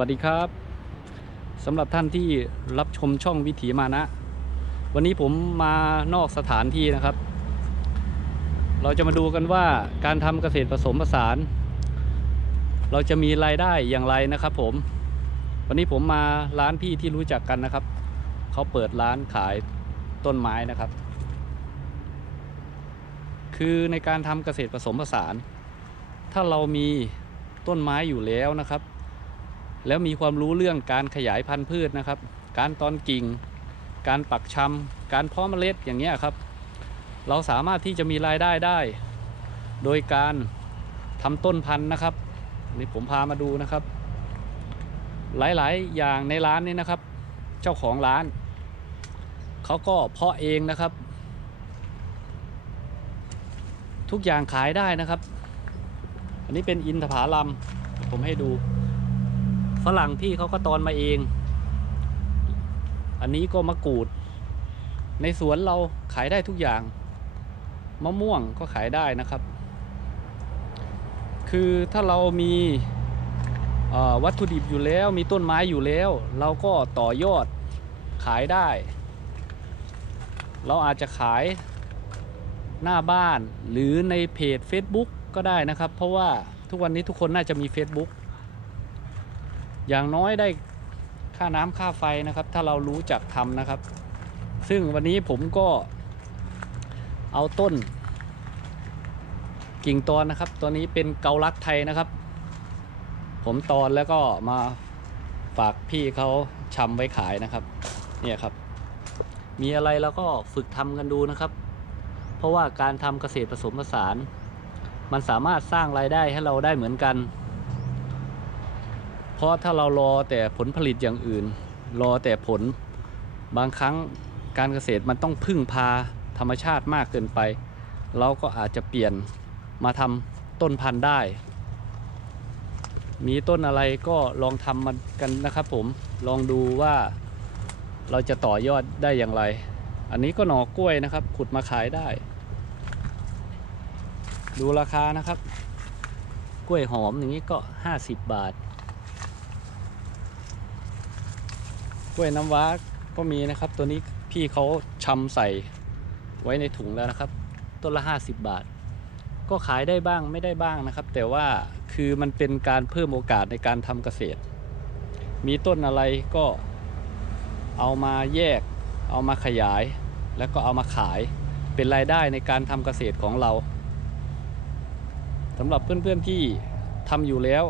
วัสดีครับสำหรับท่านที่รับชมช่องวิถีมานะ วันนี้ผมมานอกสถานที่นะครับ เราจะมาดูกันว่าการทำเกษตรผสมผสาน เราจะมีรายได้อย่างไรนะครับ ผม วันนี้ผมมาร้านพี่ที่รู้จักกันนะครับ เขาเปิดร้านขายต้นไม้นะครับ คือในการทำเกษตรผสมผสาน ถ้าเรามีต้นไม้อยู่แล้วนะครับ แล้วมีความรู้เรื่องการขยายพันธุ์พืชนะครับ การตอนกิ่ง การปักชำการเพาะเมล็ดอย่างเงี้ยครับ เราสามารถที่จะมีรายได้ได้ โดยการทำต้นพันธุ์นะครับนี่ผมพามาดูนะครับ หลายๆ อย่างในร้านนี้นะครับ เจ้าของร้านเขาก็เพาะเองนะครับ ทุกอย่างขายได้นะครับ อันนี้เป็นอินทผลัมผมให้ดู ฝรั่งพี่เขาก็ตอนมาเอง อันนี้ก็มะกรูด ในสวนเราขายได้ทุกอย่าง มะม่วงก็ขายได้นะครับ คือถ้าเรามีวัตถุดิบอยู่แล้วมีต้นไม้อยู่แล้ว เราก็ต่อยอดขายได้ เราอาจจะขายหน้าบ้านหรือในเพจ Facebook ก็ได้นะครับ เพราะว่าทุกวันนี้ทุกคนน่าจะมี Facebook อย่างน้อยได้ค่าน้ำค่าไฟนะครับ ถ้าเรารู้จักทำนะครับ ซึ่งวันนี้ผมก็เอาต้น กิ่งตอนนะครับ ตัวนี้เป็นเกาลัดไทยนะครับ ผมตอนแล้วก็มาฝากพี่เขาชำไว้ขายนะครับ เนี่ยครับ มีอะไรเราก็ฝึกทำกันดูนะครับ เพราะว่าการทำเกษตรผสมผสาน มันสามารถสร้างรายได้ให้เราได้เหมือนกัน เพราะถ้าเรารอแต่ผลผลิตอย่างอื่น รอแต่ผลบางครั้งการเกษตรมันต้องพึ่งพาธรรมชาติมากเกินไป เราก็อาจจะเปลี่ยนมาทำต้นพันธุ์ได้ มีต้นอะไรก็ลองทำมันกันนะครับผมลองดูว่าเราจะต่อยอดได้อย่างไร อันนี้ก็หน่อกล้วยนะครับ ขุดมาขายได้ ดูราคานะครับ กล้วยหอมอย่างนี้ก็ 50 บาท กล้วยน้ำว้าก็มีนะครับ ตัวนี้พี่เขาชำใส่ไว้ในถุงแล้วนะครับ ต้นละ 50 บาท ก็ขายได้บ้างไม่ได้บ้างนะครับ แต่ว่าคือมันเป็นการเพิ่มโอกาสในการทำเกษตร มีต้นอะไรก็เอามาแยก เอามาขยาย แล้วก็เอามาขายเป็นรายได้ในการทำเกษตรของเราสำหรับเพื่อนๆที่ทำอยู่แล้ว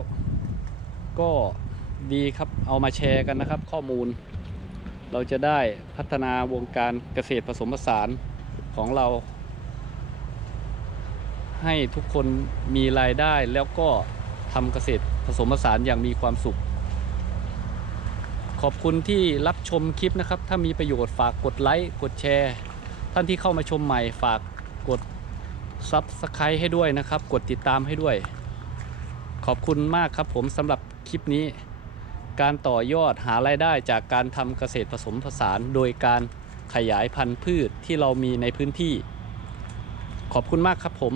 ก็ดีครับเอามาแชร์กันนะครับ ข้อมูล เราจะได้พัฒนาวงการเกษตรผสมผสานของเรา ให้ทุกคนมีรายได้แล้วก็ทำเกษตรผสมผสานอย่างมีความสุข ขอบคุณที่รับชมคลิปนะครับ ถ้ามีประโยชน์ฝากกดไลค์กดแชร์ ท่านที่เข้ามาชมใหม่ฝากกดซับสไครต์ให้ด้วยนะครับ กดติดตามให้ด้วย ขอบคุณมากครับผมสำหรับคลิปนี้ การต่อยอดหารายได้จากการทำเกษตรผสมผสาน โดยการขยายพันธุ์พืชที่เรามีในพื้นที่ ขอบคุณมากครับผม